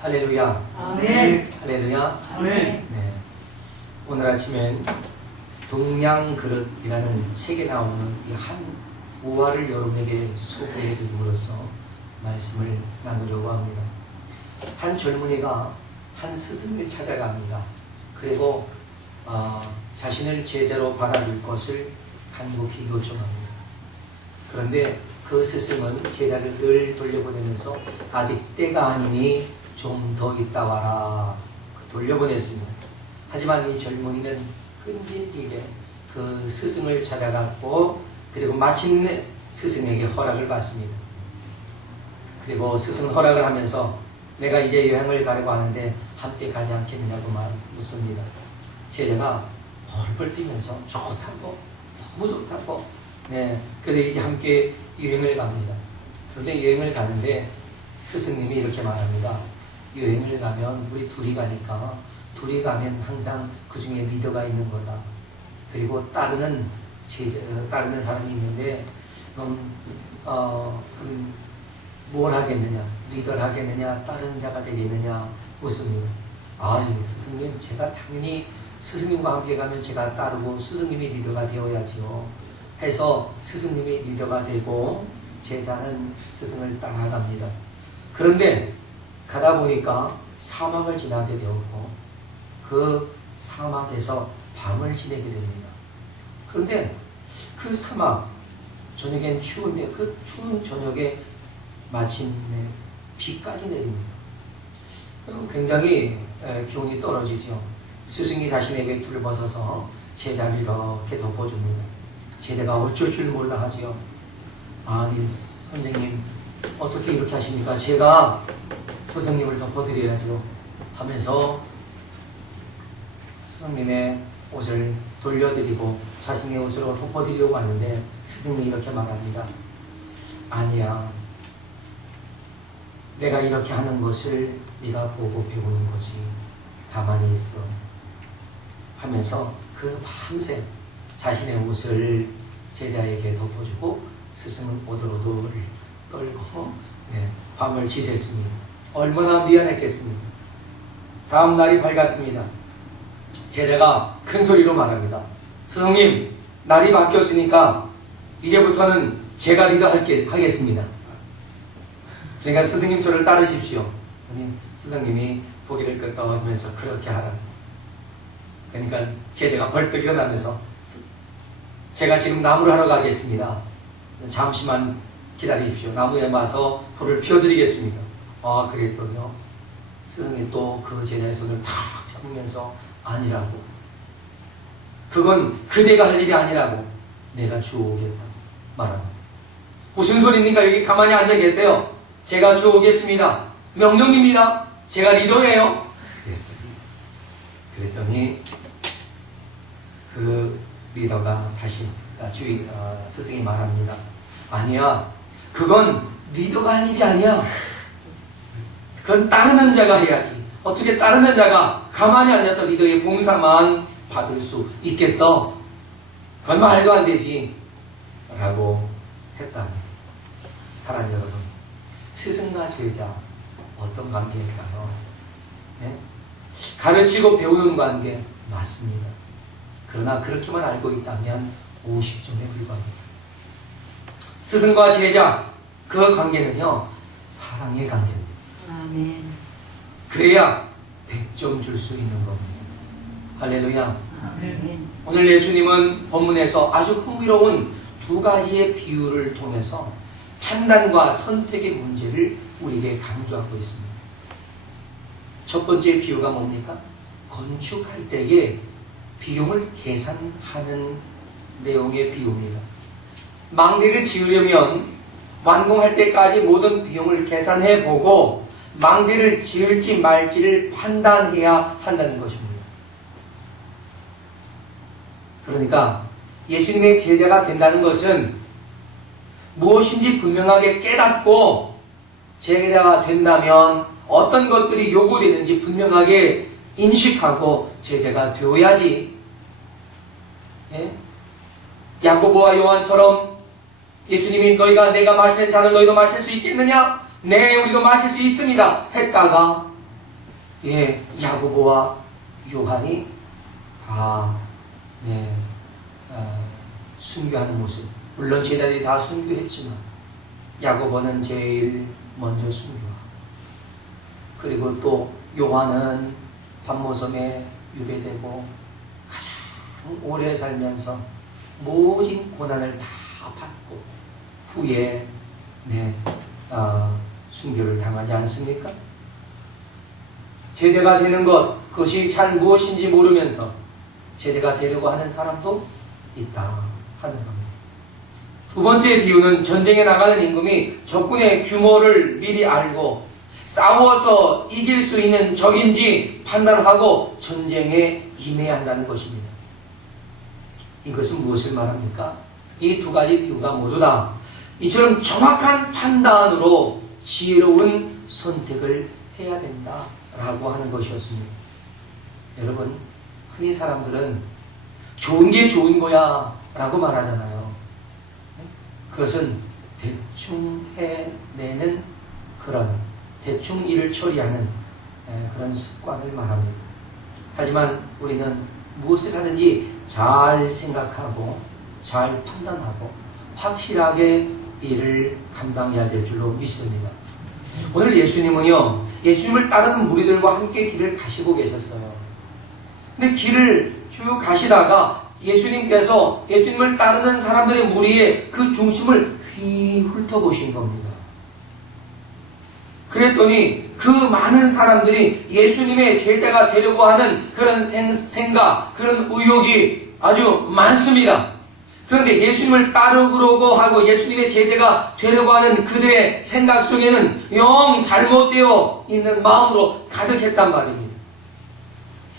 할렐루야. 아멘. 할렐루야. 아멘. 네. 오늘 아침엔 동양그릇이라는 책에 나오는 이 한 우화를 여러분에게 소개해 드림으로써 말씀을 나누려고 합니다. 한 젊은이가 한 스승을 찾아갑니다. 그리고 자신을 제자로 받아줄 것을 간곡히 요청합니다. 그런데 그 스승은 제자를 늘 돌려보내면서 아직 때가 아니니 좀 더 있다 와라 돌려보냈습니다. 하지만 이 젊은이는 끈질기게 그 스승을 찾아갔고 그리고 마침내 스승에게 허락을 받습니다. 그리고 스승은 허락을 하면서 내가 이제 여행을 가려고 하는데 함께 가지 않겠느냐고 묻습니다. 제자가 벌벌 뛰면서 좋다고, 너무 좋다고. 네, 그래서 이제 함께 여행을 갑니다. 그런데 여행을 가는데 스승님이 이렇게 말합니다. 여행을 가면 우리 둘이 가니까 둘이 가면 항상 그 중에 리더가 있는 거다. 그리고 따르는 사람이 있는데 그럼 뭘 하겠느냐? 리더를 하겠느냐? 따르는 자가 되겠느냐? 묻습니다. 이 스승님, 제가 당연히 스승님과 함께 가면 제가 따르고 스승님이 리더가 되어야죠. 해서 스승님이 리더가 되고 제자는 스승을 따라갑니다. 그런데 가다 보니까 사막을 지나게 되었고 그 사막에서 밤을 지내게 됩니다. 그런데 그 사막, 저녁엔 추운데 그 추운 저녁에 마침내 비까지 내립니다. 굉장히 기온이 떨어지죠. 스승이 자신의 외투를 벗어서 제자를 이렇게 덮어줍니다. 제자가 어쩔 줄 몰라 하지요. 아니 선생님 어떻게 이렇게 하십니까? 제가 스승님을 덮어드려야죠 하면서 스승님의 옷을 돌려드리고 자신의 옷으로 덮어드리려고 하는데 스승님이 이렇게 말합니다. 아니야, 내가 이렇게 하는 것을 네가 보고 배우는 거지. 가만히 있어 하면서 그 밤새 자신의 옷을 제자에게 덮어주고 스승은 오돌오돌 떨고 밤을 지샜습니다. 얼마나 미안했겠습니까? 다음 날이 밝았습니다. 제자가 큰 소리로 말합니다. 스승님, 날이 바뀌었으니까 이제부터는 제가 리더하겠습니다. 그러니까 스승님 저를 따르십시오. 스승님이 고개를 끄덕이면서 그렇게 하라. 그러니까 제자가 벌떡 일어나면서 제가 지금 나무를 하러 가겠습니다. 잠시만 기다리십시오. 나무에 와서 불을 피워드리겠습니다. 그랬더니요. 스승이 또 그 제자의 손을 탁 잡으면서 아니라고. 그건 그대가 할 일이 아니라고. 내가 주워오겠다 말합니다. 무슨 소리입니까? 여기 가만히 앉아 계세요. 제가 주워오겠습니다. 명령입니다. 제가 리더예요. 그랬습니다. 그랬더니 그 리더가 다시 스승이 말합니다. 아니야, 그건 리더가 할 일이 아니야. 그건 따르는 자가 해야지. 어떻게 따르는 자가 가만히 앉아서 리더의 봉사만 받을 수 있겠어? 그건 말도 안 되지 라고 했답니다. 사랑하는 여러분, 스승과 제자 어떤 관계일까요? 네? 가르치고 배우는 관계 맞습니다. 그러나 그렇게만 알고 있다면 50점에 불과합니다. 스승과 제자 그 관계는요, 사랑의 관계입니다. 아멘. 그래야 100점 줄 수 있는 겁니다. 할렐루야. 아멘. 오늘 예수님은 본문에서 아주 흥미로운 두 가지의 비유를 통해서 판단과 선택의 문제를 우리에게 강조하고 있습니다. 첫 번째 비유가 뭡니까? 건축할 때에 비용을 계산하는 내용의 비유입니다. 망대를 지으려면 완공할 때까지 모든 비용을 계산해보고 망대를 지을지 말지를 판단해야 한다는 것입니다. 그러니까 예수님의 제자가 된다는 것은 무엇인지 분명하게 깨닫고 제자가 된다면 어떤 것들이 요구되는지 분명하게 인식하고 제자가 되어야지. 야고보와 요한처럼 예수님이 내가 마시는 잔을 너희도 마실 수 있겠느냐? 네, 우리도 마실 수 있습니다 했다가 야고보와 요한이 다 순교하는 모습. 물론 제자들이 다 순교했지만 야고보는 제일 먼저 순교하고, 그리고 또 요한은 반모섬에 유배되고 가장 오래 살면서 모진 고난을 다 받고 후에 순교를 당하지 않습니까? 제자가 되는 것, 그것이 잘 무엇인지 모르면서 제자가 되려고 하는 사람도 있다 하는 겁니다. 두 번째 비유는 전쟁에 나가는 임금이 적군의 규모를 미리 알고 싸워서 이길 수 있는 적인지 판단하고 전쟁에 임해야 한다는 것입니다. 이것은 무엇을 말합니까? 이 두 가지 비유가 모두 다 이처럼 정확한 판단으로 지혜로운 선택을 해야 된다라고 하는 것이었습니다. 여러분, 흔히 사람들은 좋은 게 좋은 거야 라고 말하잖아요. 그것은 대충 해내는 그런 대충 일을 처리하는 그런 습관을 말합니다. 하지만 우리는 무엇을 하는지 잘 생각하고 잘 판단하고 확실하게 일을 감당해야 될 줄로 믿습니다. 오늘 예수님은요, 예수님을 따르는 무리들과 함께 길을 가시고 계셨어요. 근데 길을 쭉 가시다가 예수님께서 예수님을 따르는 사람들의 무리의 그 중심을 훑어보신 겁니다. 그랬더니 그 많은 사람들이 예수님의 제자가 되려고 하는 그런 생각, 그런 의욕이 아주 많습니다. 그런데 예수님을 따르려고 하고 예수님의 제자가 되려고 하는 그들의 생각 속에는 영 잘못되어 있는 마음으로 가득했단 말입니다.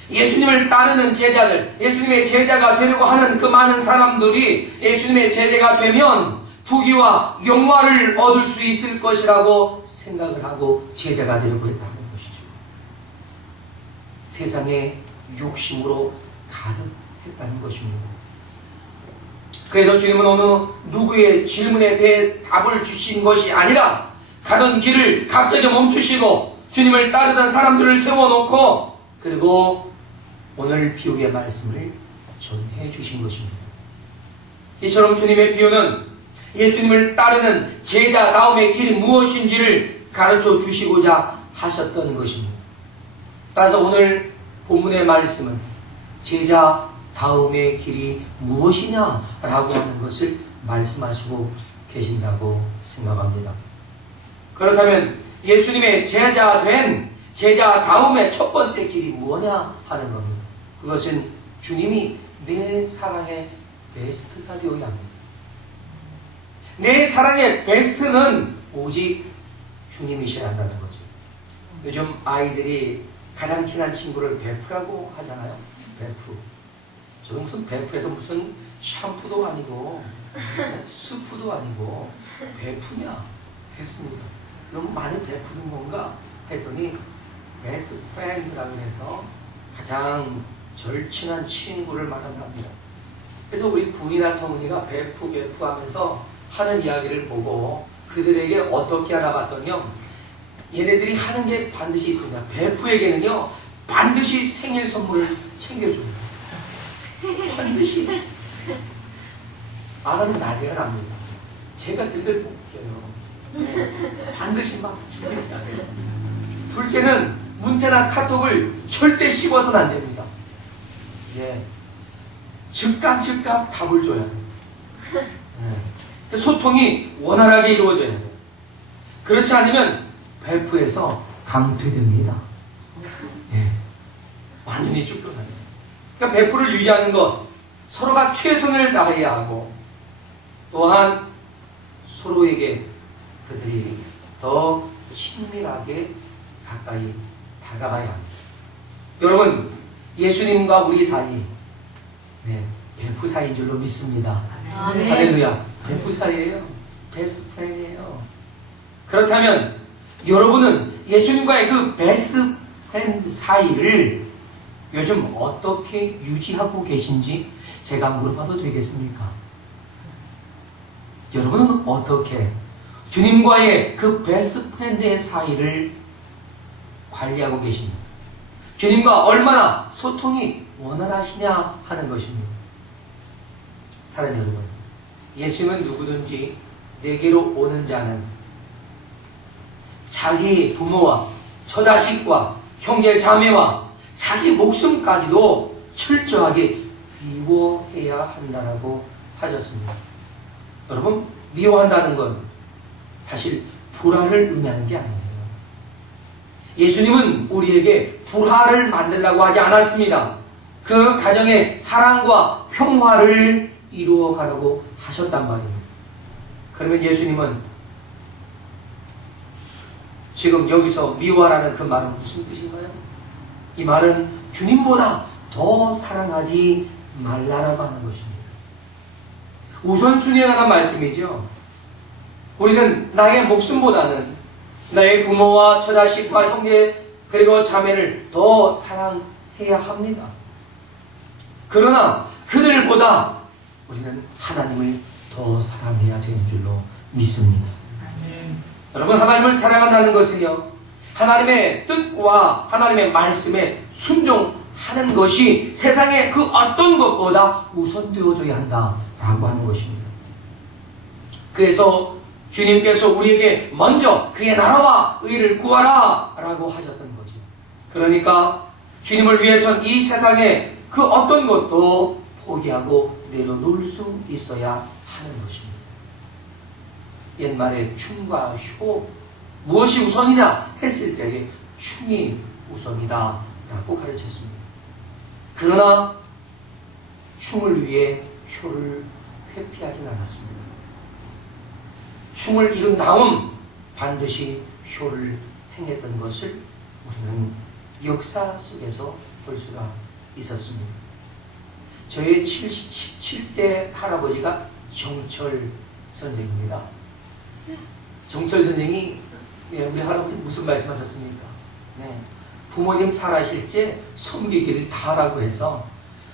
예수님을 따르는 제자들, 예수님의 제자가 되려고 하는 그 많은 사람들이 예수님의 제자가 되면 부귀와 영화를 얻을 수 있을 것이라고 생각을 하고 제자가 되려고 했다는 것이죠. 세상에 욕심으로 가득했다는 것입니다. 그래서 주님은 어느 누구의 질문에 대해 답을 주신 것이 아니라 가던 길을 갑자기 멈추시고 주님을 따르던 사람들을 세워놓고 그리고 오늘 비유의 말씀을 전해 주신 것입니다. 이처럼 주님의 비유는 예수님을 따르는 제자다움의 길이 무엇인지를 가르쳐 주시고자 하셨던 것입니다. 따라서 오늘 본문의 말씀은 제자다움의 길이 무엇이냐라고 하는 것을 말씀하시고 계신다고 생각합니다. 그렇다면 예수님의 제자다움의 첫 번째 길이 뭐냐 하는 겁니다. 그것은 주님이 내 사랑의 베스트가 되어야 합니다. 내 사랑의 베스트는 오직 주님이셔야 한다는 거죠. 요즘 아이들이 가장 친한 친구를 베프라고 하잖아요. 베프. 저 무슨 베프에서 무슨 샴푸도 아니고 수프도 아니고 베프냐 했습니다. 너무 많이 베푸는 건가 했더니 베스트 프렌드라고 해서 가장 절친한 친구를 말한답니다. 그래서 우리 군이나 성은이가 베프 하면서 하는 이야기를 보고 그들에게 어떻게 하나 봤더니요, 얘네들이 하는 게 반드시 있습니다. 베프에게는요 반드시 생일 선물을 챙겨줍니다. 반드시. 안 하면 난리가 납니다. 제가 늘 볼게요. 반드시 막 준비해야 돼요. 둘째는 문자나 카톡을 절대 씹어서는 안 됩니다. 즉각 답을 줘야 돼요. 소통이 원활하게 이루어져야 돼요. 그렇지 않으면 베프에서 강퇴됩니다. 완전히 쫓겨나요. 그러니까 베프를 유지하는 것, 서로가 최선을 다해야 하고 또한 서로에게 그들이 더 친밀하게 가까이 다가가야 합니다. 여러분, 예수님과 우리 사이 베프 사이인 줄로 믿습니다. 아멘. 할렐루야. 베프 사이예요. 베스트 프렌드예요. 그렇다면 여러분은 예수님과의 그 베스트 프렌드 사이를 요즘 어떻게 유지하고 계신지 제가 물어봐도 되겠습니까? 여러분은 어떻게 주님과의 그 베스트 프렌드의 사이를 관리하고 계십니까? 주님과 얼마나 소통이 원활하시냐 하는 것입니다. 사랑하는 여러분, 예수님은 누구든지 내게로 오는 자는 자기 부모와 처자식과 형제 자매와 자기 목숨까지도 철저하게 미워해야 한다라고 하셨습니다. 여러분, 미워한다는 건 사실 불화를 의미하는 게 아니에요. 예수님은 우리에게 불화를 만들라고 하지 않았습니다. 그 가정에 사랑과 평화를 이루어가라고 하셨단 말입니다. 그러면 예수님은 지금 여기서 미워하라는 그 말은 무슨 뜻인가요? 이 말은 주님보다 더 사랑하지 말라라고 하는 것입니다. 우선순위에 관한 말씀이죠. 우리는 나의 목숨보다는 나의 부모와 처자식과 형제 그리고 자매를 더 사랑해야 합니다. 그러나 그들보다 우리는 하나님을 더 사랑해야 되는 줄로 믿습니다. 여러분, 하나님을 사랑한다는 것은요, 하나님의 뜻과 하나님의 말씀에 순종하는 것이 세상의 그 어떤 것보다 우선되어져야 한다라고 하는 것입니다. 그래서 주님께서 우리에게 먼저 그의 나라와 의를 구하라 라고 하셨던 거죠. 그러니까 주님을 위해선 이 세상에 그 어떤 것도 포기하고 내려놓을 수 있어야 하는 것입니다. 옛말에 충과 효, 무엇이 우선이냐 했을 때에 충이 우선이다 라고 가르쳤습니다. 그러나 충을 위해 효를 회피하진 않았습니다. 충을 이룬 다음 반드시 효를 행했던 것을 우리는 역사 속에서 볼 수가 있었습니다. 저의 77대 할아버지가 정철 선생입니다. 정철 선생이 우리 할아버지 무슨 말씀하셨습니까? 네, 부모님 살아실 때 섬기기를 다라고 해서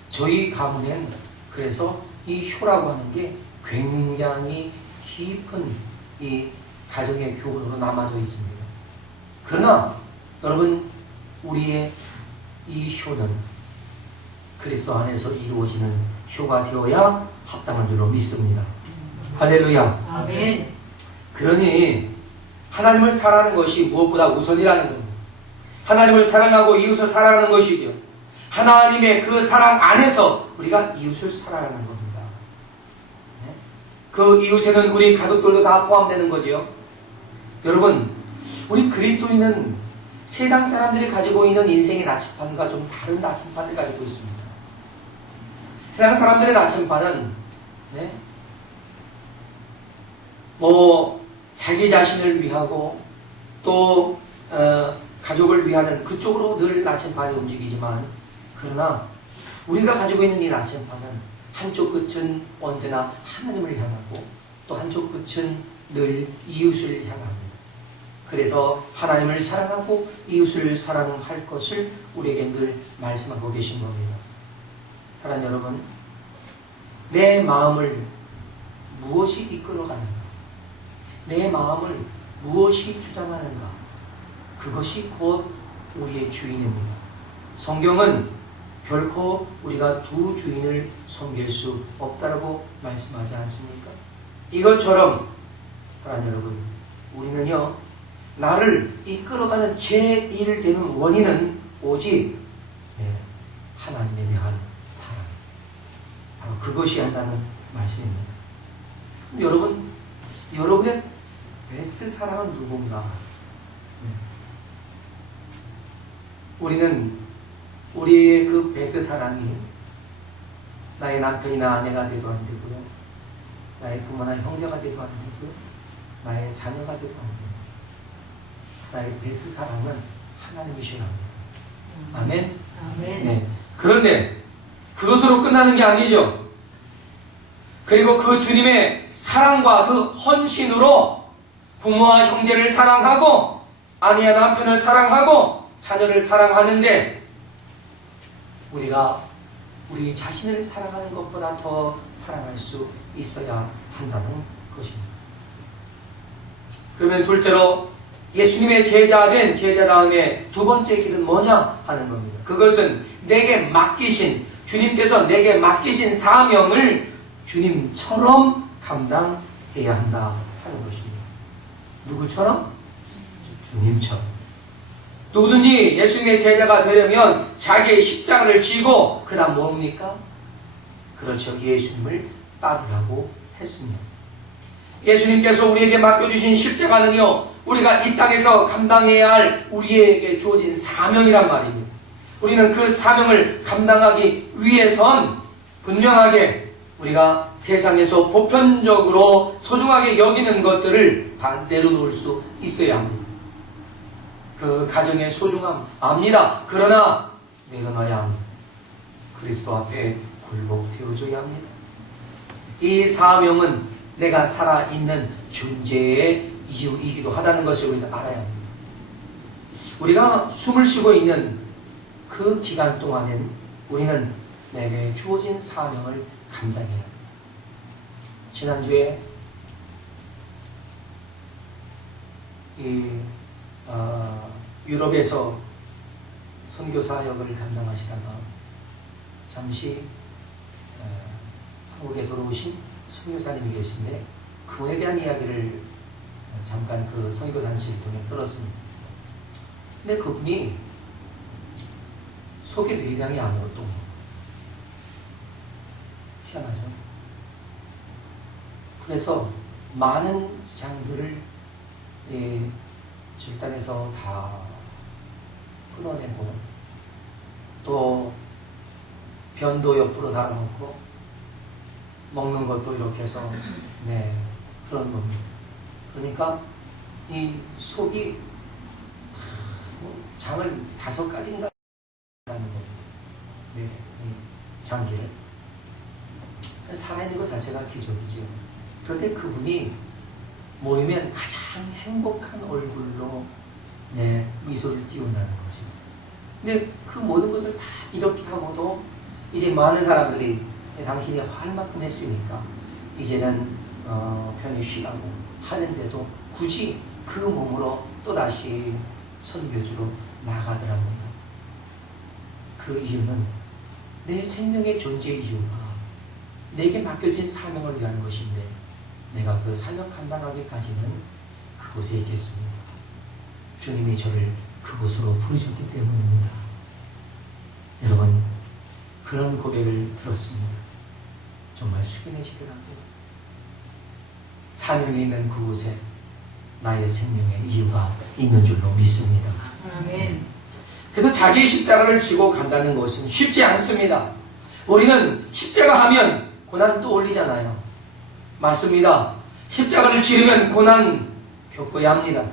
저희 가문엔 그래서 이 효라고 하는 게 굉장히 깊은 이 가정의 교훈으로 남아져 있습니다. 그러나 여러분, 우리의 이 효는 그리스도 안에서 이루어지는 효가 되어야 합당한 줄로 믿습니다. 할렐루야. 아멘. 그러니 하나님을 사랑하는 것이 무엇보다 우선이라는 겁니다. 하나님을 사랑하고 이웃을 사랑하는 것이죠. 하나님의 그 사랑 안에서 우리가 이웃을 사랑하는 겁니다. 네? 그 이웃에는 우리 가족들도 다 포함되는 거죠. 여러분, 우리 그리스도인은 세상 사람들이 가지고 있는 인생의 나침반과 좀 다른 나침반을 가지고 있습니다. 세상 사람들의 나침반은 네? 자기 자신을 위하고 또 가족을 위하는 그쪽으로 늘 나침반이 움직이지만, 그러나 우리가 가지고 있는 이 나침반은 한쪽 끝은 언제나 하나님을 향하고 또 한쪽 끝은 늘 이웃을 향합니다. 그래서 하나님을 사랑하고 이웃을 사랑할 것을 우리에게 늘 말씀하고 계신 겁니다. 사랑하는 여러분, 내 마음을 무엇이 이끌어가는가? 내 마음을 무엇이 주장하는가? 그것이 곧 우리의 주인입니다. 성경은 결코 우리가 두 주인을 섬길 수 없다라고 말씀하지 않습니까? 이것처럼 사랑하는 여러분, 우리는요, 나를 이끌어가는 제1되는 원인은 오직 하나님에 대한 사랑, 바로 그것이 한다는 말씀입니다. 여러분, 여러분의 베스트 사랑은 누군가? 우리는 우리의 그 베스트 사랑이 나의 남편이나 아내가 되도 안 되고요, 나의 부모나 형제가 되도 안 되고요, 나의 자녀가 되도 안 됩니다. 나의 베스트 사랑은 하나님이셔야 합니다. 아멘? 아멘. 네. 그런데 그것으로 끝나는 게 아니죠. 그리고 그 주님의 사랑과 그 헌신으로 부모와 형제를 사랑하고 아내와 남편을 사랑하고 자녀를 사랑하는데, 우리가 우리 자신을 사랑하는 것보다 더 사랑할 수 있어야 한다는 것입니다. 그러면 둘째로 예수님의 제자 된 제자 다음에 두 번째 길은 뭐냐 하는 겁니다. 그것은 내게 맡기신, 주님께서 내게 맡기신 사명을 주님처럼 감당해야 한다 하는 것입니다. 누구처럼? 주님처럼. 누구든지 예수님의 제자가 되려면 자기의 십자가를 지고 그 다음 뭡니까? 그렇죠. 예수님을 따르라고 했습니다. 예수님께서 우리에게 맡겨주신 십자가는요, 우리가 이 땅에서 감당해야 할 우리에게 주어진 사명이란 말입니다. 우리는 그 사명을 감당하기 위해선 분명하게 우리가 세상에서 보편적으로 소중하게 여기는 것들을 다 내려놓을 수 있어야 합니다. 그 가정의 소중함 압니다. 그러나 내려놔야 합니다. 그리스도 앞에 굴복되어줘야 합니다. 이 사명은 내가 살아있는 존재의 이유이기도 하다는 것을 우리는 알아야 합니다. 우리가 숨을 쉬고 있는 그 기간 동안엔 우리는 내게 주어진 사명을 감당해야 합니다. 지난주에 유럽에서 선교사역을 감당하시다가 잠시 한국에 돌아오신 선교사님이 계신데 그에 대한 이야기를 잠깐 그 선교단체를 통해 들었습니다. 근데 그분이 속에 내장이 아무것도 희한하죠. 그래서 많은 장들을 질단에서 다 끊어내고 또 변도 옆으로 달아놓고 먹는 것도 이렇게 해서 그런 겁니다. 그러니까 이 속이 장을 5가지인가 하는 겁니다. 이 장기를 살아있는 것 자체가 기적이죠. 그런데 그분이 모이면 가장 행복한 얼굴로 미소를 띄운다는 거죠. 근데 그 모든 것을 다 이렇게 하고도 이제 많은 사람들이 당신이 할 만큼 했으니까 이제는 편히 쉬라고 하는데도 굳이 그 몸으로 또다시 선교주로 나가더랍니다. 그 이유는 내 생명의 존재 이유가 내게 맡겨진 사명을 위한 것인데 내가 그 사명 감당하기까지는 그곳에 있겠습니다. 주님이 저를 그곳으로 부르셨기 때문입니다. 여러분, 그런 고백을 들었습니다. 정말 숙연해지더라고요. 사명이 있는 그곳에 나의 생명의 이유가 있는 줄로 믿습니다. 아멘. 그래서 자기의 십자가를 지고 간다는 것은 쉽지 않습니다. 우리는 십자가 하면 고난 또 올리잖아요. 맞습니다. 십자가를 지르면 고난 겪어야 합니다.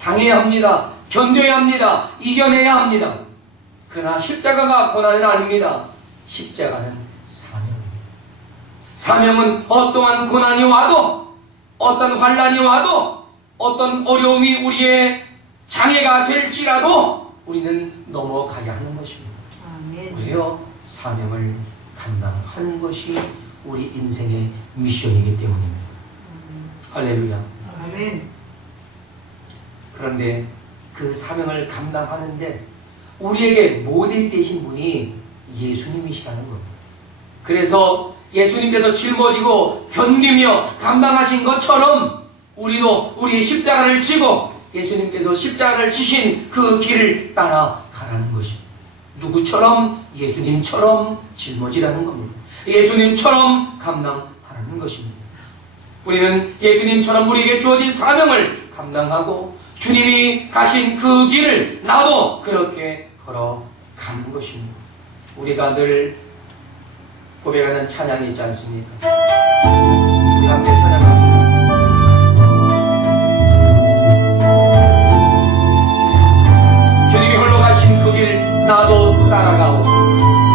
당해야 합니다. 견뎌야 합니다. 이겨내야 합니다. 그러나 십자가가 고난은 아닙니다. 십자가는 사명입니다. 사명은 어떠한 고난이 와도, 어떤 환난이 와도, 어떤 어려움이 우리의 장애가 될지라도 우리는 넘어가야 하는 것입니다. 아멘. 왜요? 사명을 감당하는 것이 우리 인생의 미션이기 때문입니다. 할렐루야. 아멘. 그런데 그 사명을 감당하는데 우리에게 모델이 되신 분이 예수님이시라는 겁니다. 그래서 예수님께서 짊어지고 견디며 감당하신 것처럼 우리도 우리의 십자가를 지고 예수님께서 십자가를 지신 그 길을 따라가라는 것입니다. 누구처럼? 예수님처럼 짊어지라는 겁니다. 예수님처럼 감당하라는 것입니다. 우리는 예수님처럼 우리에게 주어진 사명을 감당하고 주님이 가신 그 길을 나도 그렇게 걸어가는 것입니다. 우리가 늘 고백하는 찬양이 있지 않습니까? 우리 함께 찬양합시다. 주님이 홀로 가신 그 길 나도 따라가오.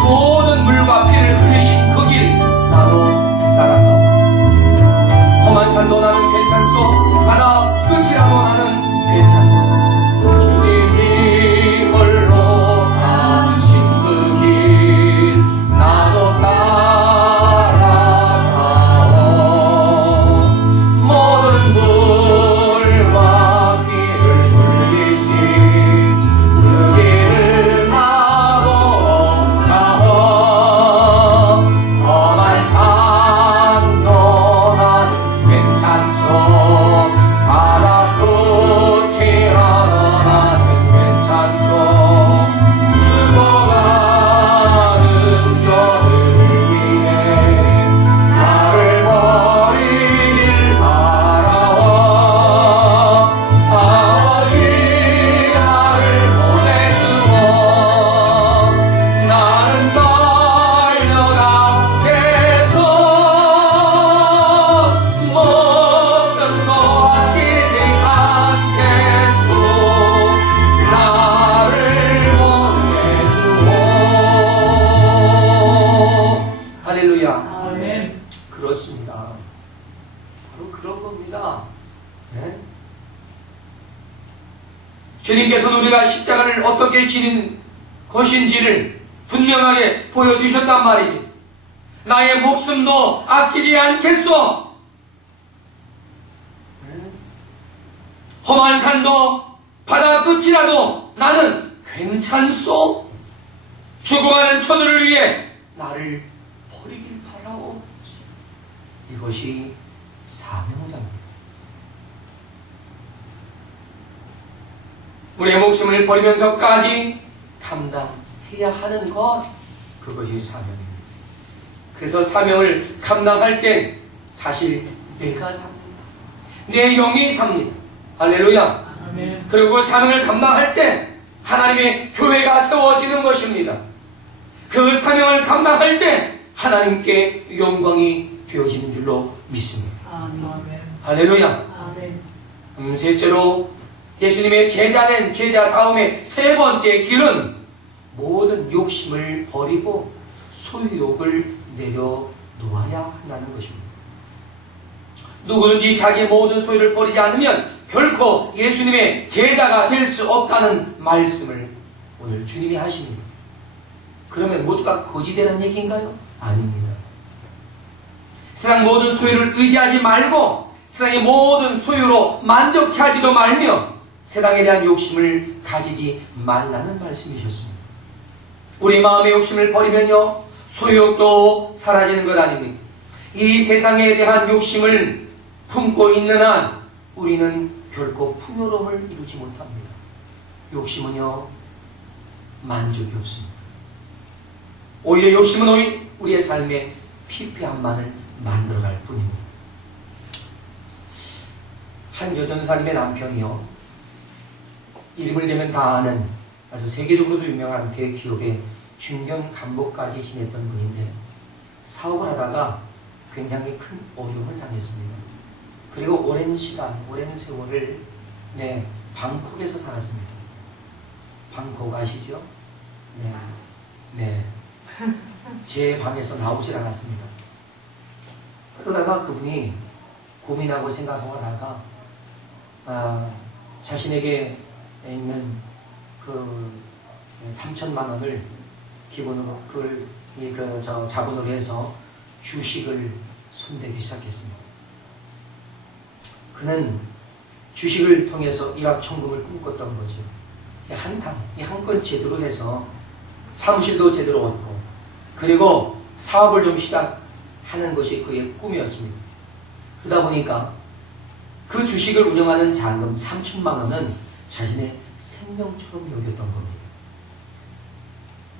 모든 물과 피를 흘리신 그 길 나도 따라가오. 험한 산도 나는 괜찮소. 바다 끝이라도 나는 괜찮소. 주님이 홀로 가신 그 길 나도 따라가오. 아멘. 그렇습니다. 바로 그런 겁니다. 네? 주님께서는 우리가 십자가를 어떻게 지는 것인지를 분명하게 보여주셨단 말입니다. 나의 목숨도 아끼지 않겠소. 험한 산도 바다 끝이라도 나는 괜찮소. 죽어가는 처들을 위해 나를 버리길 바라오. 이것이 사명자입니다. 우리의 목숨을 버리면서까지 감당해야 하는 것, 그것이 사명입니다. 그래서 사명을 감당할 때 사실 내가 삽니다. 내 영이 삽니다. 할렐루야. 아멘. 그리고 사명을 감당할 때 하나님의 교회가 세워지는 것입니다. 그 사명을 감당할 때 하나님께 영광이 되어지는 줄로 믿습니다. 아멘. 할렐루야. 아멘. 셋째로 예수님의 제자된 제자 다음에 세 번째 길은 모든 욕심을 버리고 소유욕을 내려놓아야 한다는 것입니다. 누구든지 자기 모든 소유를 버리지 않으면 결코 예수님의 제자가 될 수 없다는 말씀을 오늘 주님이 하십니다. 그러면 모두가 거지되는 얘기인가요? 아닙니다. 세상 모든 소유를 의지하지 말고 세상의 모든 소유로 만족해 하지도 말며 세상에 대한 욕심을 가지지 말라는 말씀이셨습니다. 우리 마음의 욕심을 버리면요, 소유욕도 사라지는 것 아닙니까? 이 세상에 대한 욕심을 품고 있는 한 우리는 결코 풍요로움을 이루지 못합니다. 욕심은요, 만족이 없습니다. 오히려 욕심은 우리의 삶에 피폐함만을 만들어갈 뿐입니다. 한 여전사님의 남편이요, 이름을 대면 다 아는 아주 세계적으로도 유명한 대기업의 중견 간부까지 지냈던 분인데 사업을 하다가 굉장히 큰 어려움을 당했습니다. 그리고 오랜 시간, 오랜 세월을 방콕에서 살았습니다. 방콕 아시죠? 네. 제 방에서 나오질 않았습니다. 그러다가 그분이 고민하고 생각하고 하다가 자신에게 있는 그 3천만 원을 기본으로 자본으로 해서 주식을 손대기 시작했습니다. 그는 주식을 통해서 일확천금을 꿈꿨던 거죠. 한 건 제대로 해서 사무실도 제대로 얻고 그리고 사업을 좀 시작하는 것이 그의 꿈이었습니다. 그러다 보니까 그 주식을 운영하는 자금 3천만 원은 자신의 생명처럼 여겼던 겁니다.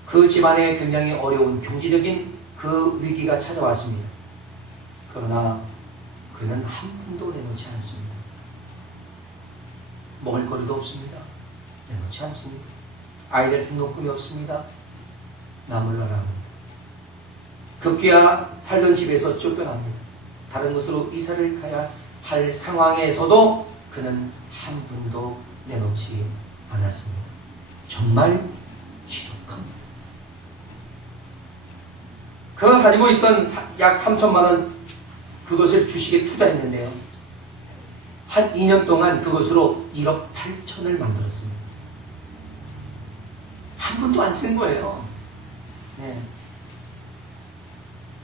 그 집안에 굉장히 어려운 경제적인 그 위기가 찾아왔습니다. 그러나 그는 한 푼도 내놓지 않습니다. 먹을 거리도 없습니다. 내놓지 않습니다. 아이들 등록금이 없습니다. 나몰라라 합니다. 급기야 살던 집에서 쫓겨납니다. 다른 곳으로 이사를 가야 할 상황에서도 그는 한 푼도 내놓지 않았습니다. 정말 지독합니다. 그 가지고 있던 약 3천만 원 그것을 주식에 투자했는데요. 한 2년 동안 그것으로 1억 8천을 만들었습니다. 한 푼도 안 쓴 거예요.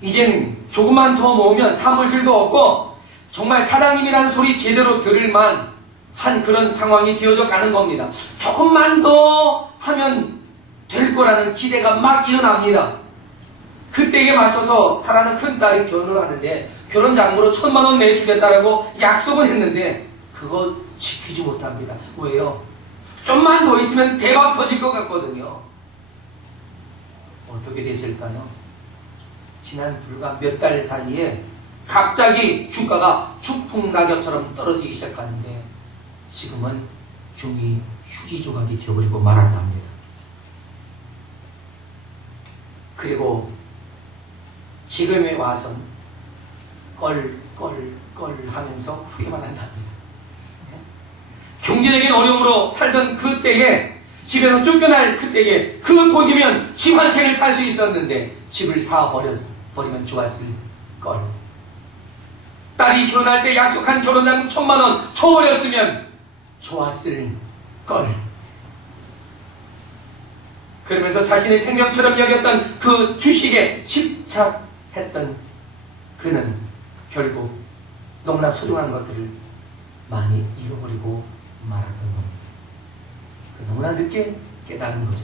이젠 조금만 더 모으면 사무실도 없고 정말 사장님이라는 소리 제대로 들을 만한 그런 상황이 되어져 가는 겁니다. 조금만 더 하면 될 거라는 기대가 막 일어납니다. 그때에 맞춰서 사랑하는 큰딸이 결혼을 하는데 결혼 장부로 1,000만 원 내주겠다라고 약속을 했는데 그거 지키지 못합니다. 왜요? 좀만 더 있으면 대박 터질 것 같거든요. 어떻게 됐을까요? 지난 불과 몇 달 사이에 갑자기 주가가 추풍낙엽처럼 떨어지기 시작하는데 지금은 종이 휴지 조각이 되어버리고 말았답니다. 그리고 지금에 와선 껄 하면서 후회만 한답니다. 경제적인 어려움으로 살던 그때에 집에서 쫓겨날 그때에 그 돈이면 집 한 채를 살 수 있었는데 집을 사버렸습니다. 버리면 좋았을 걸. 딸이 결혼할 때 약속한 결혼자금 1,000,000원 쳐버렸으면 좋았을 걸. 그러면서 자신의 생명처럼 여겼던 그 주식에 집착했던 그는 결국 너무나 소중한 것들을 많이 잃어버리고 말았던 겁니다. 너무나 늦게 깨달은 거죠.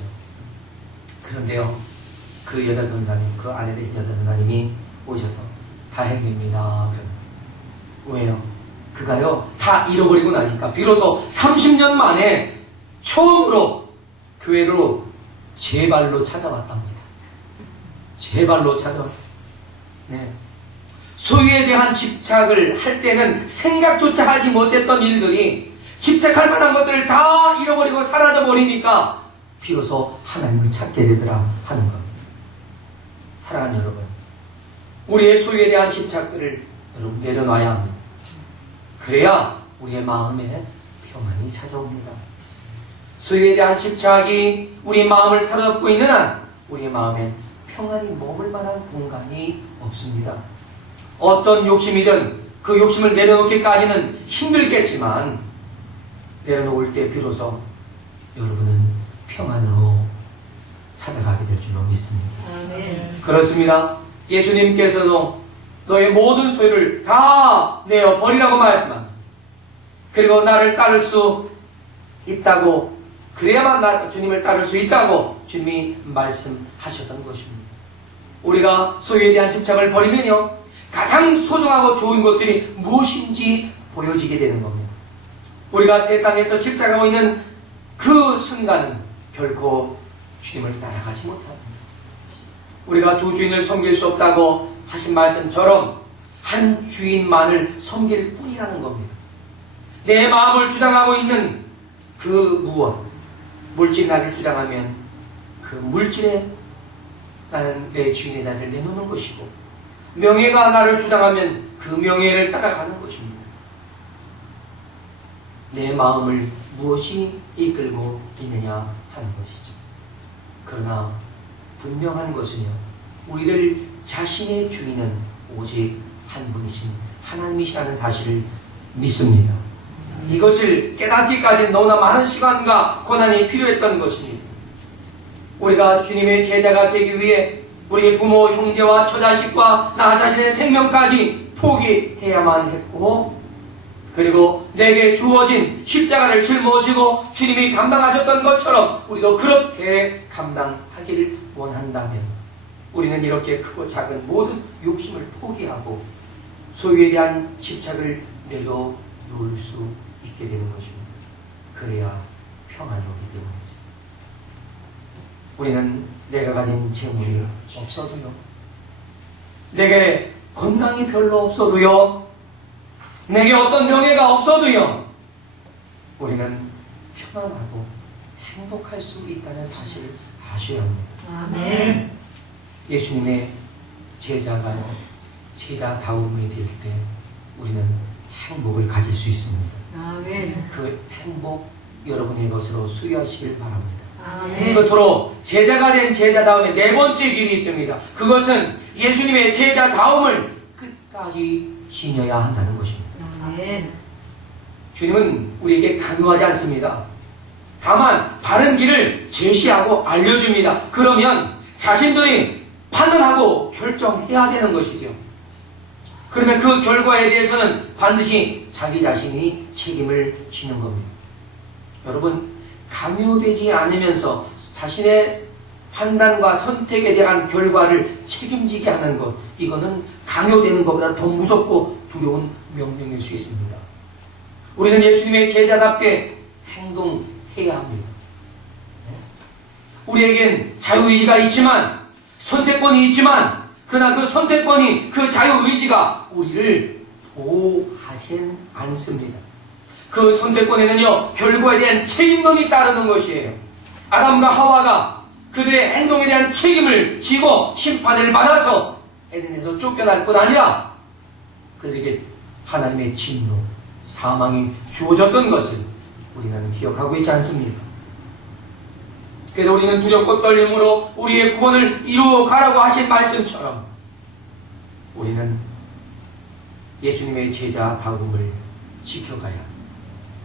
그런데요, 그 여자 권사님, 그 아내 되신 여자 권사님이 오셔서 다행입니다. 왜요? 그가요, 다 잃어버리고 나니까 비로소 30년 만에 처음으로 교회로 제 발로 찾아왔답니다. 제 발로 찾아왔어요. 네. 소유에 대한 집착을 할 때는 생각조차 하지 못했던 일들이 집착할 만한 것들을 다 잃어버리고 사라져버리니까 비로소 하나님을 찾게 되더라 하는 겁니다. 사랑하는 여러분, 우리의 소유에 대한 집착들을 여러분 내려놔야 합니다. 그래야 우리의 마음에 평안이 찾아옵니다. 소유에 대한 집착이 우리 마음을 사로잡고 있는 한 우리의 마음에 평안이 머물 만한 공간이 없습니다. 어떤 욕심이든 그 욕심을 내려놓기까지는 힘들겠지만 내려놓을 때 비로소 여러분은 평안으로 찾아가게 될 줄로 믿습니다. 아멘. 그렇습니다. 예수님께서도 너의 모든 소유를 다 내어 버리라고 말씀합니다. 그리고 나를 따를 수 있다고, 그래야만 주님을 따를 수 있다고 주님이 말씀하셨던 것입니다. 우리가 소유에 대한 집착을 버리면요, 가장 소중하고 좋은 것들이 무엇인지 보여지게 되는 겁니다. 우리가 세상에서 집착하고 있는 그 순간은 결코 주님을 따라가지 못합니다. 우리가 두 주인을 섬길 수 없다고 하신 말씀처럼 한 주인만을 섬길 뿐이라는 겁니다. 내 마음을 주장하고 있는 그 무엇, 물질이 나를 주장하면 그 물질에 나는 내 주인의 자리를 내놓는 것이고, 명예가 나를 주장하면 그 명예를 따라가는 것입니다. 내 마음을 무엇이 이끌고 있느냐 하는 것이죠. 그러나 분명한 것은요, 우리들 자신의 주인은 오직 한 분이신 하나님이시라는 사실을 믿습니다. 이것을 깨닫기까지 너무나 많은 시간과 고난이 필요했던 것입니다. 우리가 주님의 제자가 되기 위해 우리의 부모, 형제와 처자식과 나 자신의 생명까지 포기해야만 했고, 그리고 내게 주어진 십자가를 짊어지고 주님이 감당하셨던 것처럼 우리도 그렇게 감당하기를 원한다면 우리는 이렇게 크고 작은 모든 욕심을 포기하고 소유에 대한 집착을 내려놓을 수 있게 되는 것입니다. 그래야 평안이 오기 때문이죠. 우리는 내가 가진 재물이 없어도요, 내게 건강이 별로 없어도요, 내게 어떤 명예가 없어도요, 우리는 평안하고 행복할 수 있다는 사실을 아셔야 합니다. 아멘. 예수님의 제자가요, 제자다움이 될 때 우리는 행복을 가질 수 있습니다. 아멘. 그 행복 여러분의 것으로 수여하시길 바랍니다. 아멘. 끝으로 제자가 된 제자다움의 네 번째 길이 있습니다. 그것은 예수님의 제자다움을 끝까지 지녀야 한다는 것입니다. 아멘. 주님은 우리에게 강요하지 않습니다. 다만 바른 길을 제시하고 알려줍니다. 그러면 자신들이 판단하고 결정해야 되는 것이죠. 그러면 그 결과에 대해서는 반드시 자기 자신이 책임을 지는 겁니다. 여러분, 강요되지 않으면서 자신의 판단과 선택에 대한 결과를 책임지게 하는 것, 이거는 강요되는 것보다 더 무섭고 두려운 명령일 수 있습니다. 우리는 예수님의 제자답게 행동해야 합니다. 우리에겐 자유의지가 있지만, 선택권이 있지만, 그러나 그 선택권이, 그 자유의지가 우리를 보호하진 않습니다. 그 선택권에는요, 결과에 대한 책임론이 따르는 것이에요. 아담과 하와가 그들의 행동에 대한 책임을 지고 심판을 받아서 에덴에서 쫓겨날 뿐 아니라 그들에게 하나님의 진노, 사망이 주어졌던 것을 우리는 기억하고 있지 않습니까? 그래서 우리는 두렵고 떨림으로 우리의 구원을 이루어 가라고 하신 말씀처럼 우리는 예수님의 제자다움을 지켜가야 합니다.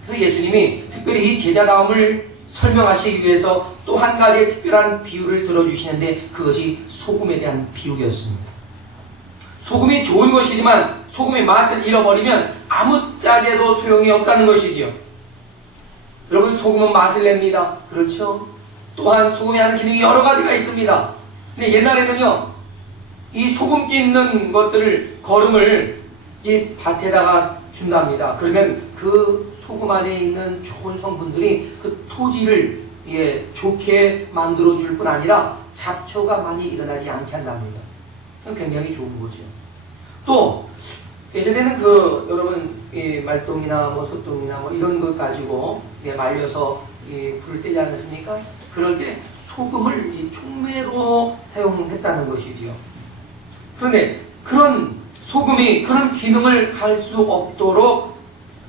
그래서 예수님이 특별히 이 제자다움을 설명하시기 위해서 또 한 가지의 특별한 비유를 들어주시는데 그것이 소금에 대한 비유였습니다. 소금이 좋은 것이지만 소금의 맛을 잃어버리면 아무짝에도 소용이 없다는 것이지요. 여러분, 소금은 맛을 냅니다. 그렇죠? 또한 소금이 하는 기능이 여러 가지가 있습니다. 근데 옛날에는요, 이 소금기 있는 것들을, 거름을 이 밭에다가 준답니다. 그러면 그 소금 안에 있는 좋은 성분들이 그 토지를 좋게 만들어 줄 뿐 아니라 잡초가 많이 일어나지 않게 한답니다. 굉장히 좋은 거죠. 또 예전에는 여러분 말똥이나 뭐 소똥이나 뭐 이런 것 가지고 말려서 불을 떼지 않았습니까? 그럴 때 소금을 촉매로 사용했다는 것이지요. 그런데 그런 소금이 그런 기능을 할 수 없도록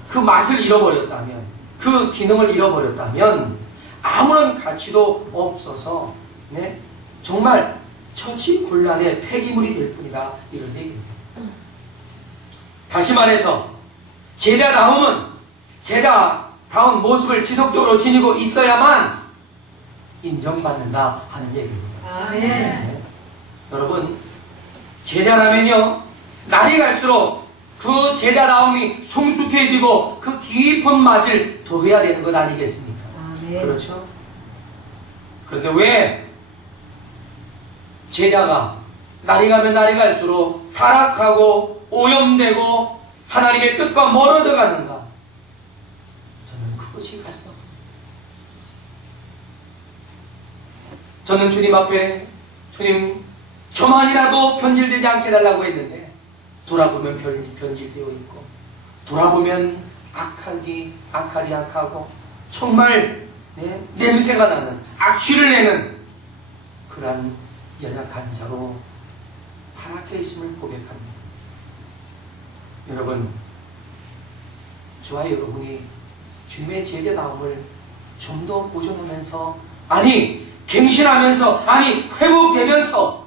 그 맛을 잃어버렸다면, 그 기능을 잃어버렸다면 아무런 가치도 없어서 정말 처치곤란의 폐기물이 될 뿐이다, 이런 얘기입니다. 다시 말해서 제자다움은 제자다운 모습을 지속적으로 지니고 있어야만 인정받는다 하는 얘기입니다. 아멘. 여러분, 제자라면요, 날이 갈수록 그 제자다움이 성숙해지고 그 깊은 맛을 더해야 되는 것 아니겠습니까? 아멘. 그렇죠? 그런데 왜 제자가 날이 가면 날이 갈수록 타락하고 오염되고 하나님의 뜻과 멀어져 가는가? 저는 그것이 가슴 아픕니다. 저는 주님 앞에, 주님 저만이라도 변질되지 않게 해달라고 했는데 돌아보면 변질되어 있고, 돌아보면 악하디 악하고 정말 냄새가 나는, 악취를 내는 그러한 연약한 자로 타락해 있음을 고백합니다. 여러분, 저와 여러분이 주님의 제자다움을 좀 더 보존하면서, 갱신하면서, 회복되면서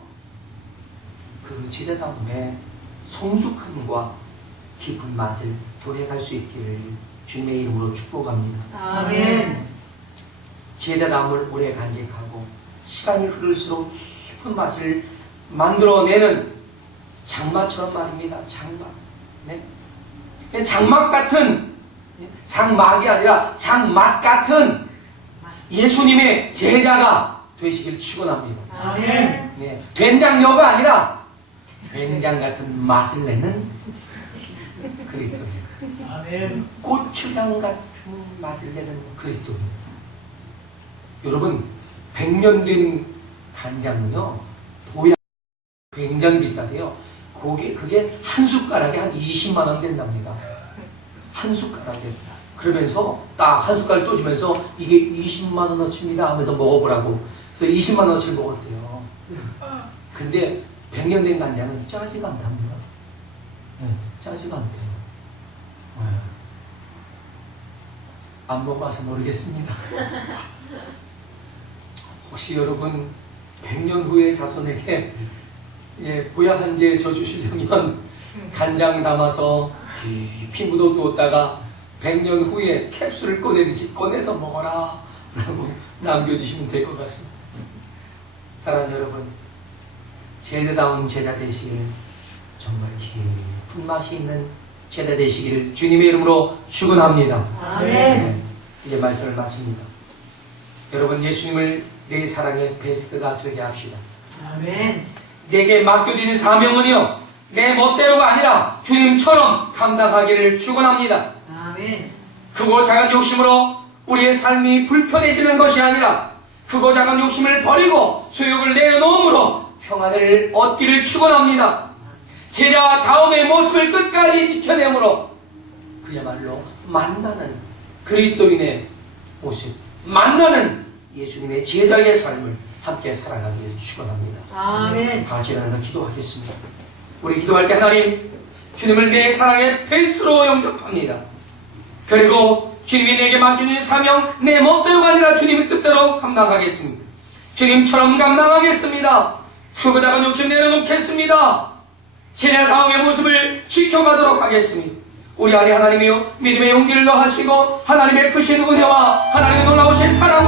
그 제자다움의 성숙함과 깊은 맛을 도래할 수 있기를 주님의 이름으로 축복합니다. 아멘. 제자다움을 오래 간직하고 시간이 흐를수록 깊은 맛을 만들어내는 장마처럼 말입니다. 장마. 장막 같은, 장막이 아니라 장맛 같은 예수님의 제자가 되시길 축원합니다. 아멘. 된장녀가 아니라 된장 같은 맛을 내는 그리스도입니다. 아멘. 고추장 같은 맛을 내는 그리스도입니다. 여러분, 100년 된 간장은요, 보양 굉장히 비싸대요. 그게 한 숟가락에 한 20만 원 된답니다. 한 숟가락에. 그러면서 딱 한 숟갈 또 주면서 이게 20만 원어치입니다 하면서 먹어보라고. 그래서 20만 원어치를 먹었대요. 근데 100년 된 간장은 짜지가 않답니다. 짜지가 않대요. 안 먹어봐서 모르겠습니다. 혹시 여러분 100년 후에 자손에게 보약 한제 져주시려면 간장 담아서 깊이 묻어두었다가 100년 후에 캡슐을 꺼내서 먹어라 라고 남겨주시면 될 것 같습니다. 사랑하는 여러분, 제자다운 제자 되시길, 정말 깊은 맛이 있는 제자 되시기를 주님의 이름으로 축원합니다. 아멘. 이제 말씀을 마칩니다. 여러분, 예수님을 내 사랑의 베스트가 되게 합시다. 아멘. 내게 맡겨진 사명은요, 내 멋대로가 아니라 주님처럼 감당하기를 축원합니다. 아멘. 크고 작은 욕심으로 우리의 삶이 불편해지는 것이 아니라 크고 작은 욕심을 버리고 소욕을 내려놓음으로 평안을 얻기를 축원합니다. 제자와 다음의 모습을 끝까지 지켜내므로 그야말로 만나는 그리스도인의 모습, 만나는 예수님의 제자의 삶을 함께 살아가기를 축원합니다. 아멘. 다 같이 일어나서 기도하겠습니다. 우리 기도할 때 하나님, 주님을 내 사랑의 베이스로 영접합니다. 그리고 주님이 내게 맡겨진 사명, 내 멋대로가 아니라 주님의 뜻대로 감당하겠습니다. 주님처럼 감당하겠습니다. 크고 작은 욕심 내려놓겠습니다. 진리의 다음의 모습을 지켜가도록 하겠습니다. 우리 안에 하나님이여 믿음의 용기를 더하시고 하나님의 크신 은혜와 하나님의 놀라우신 사랑과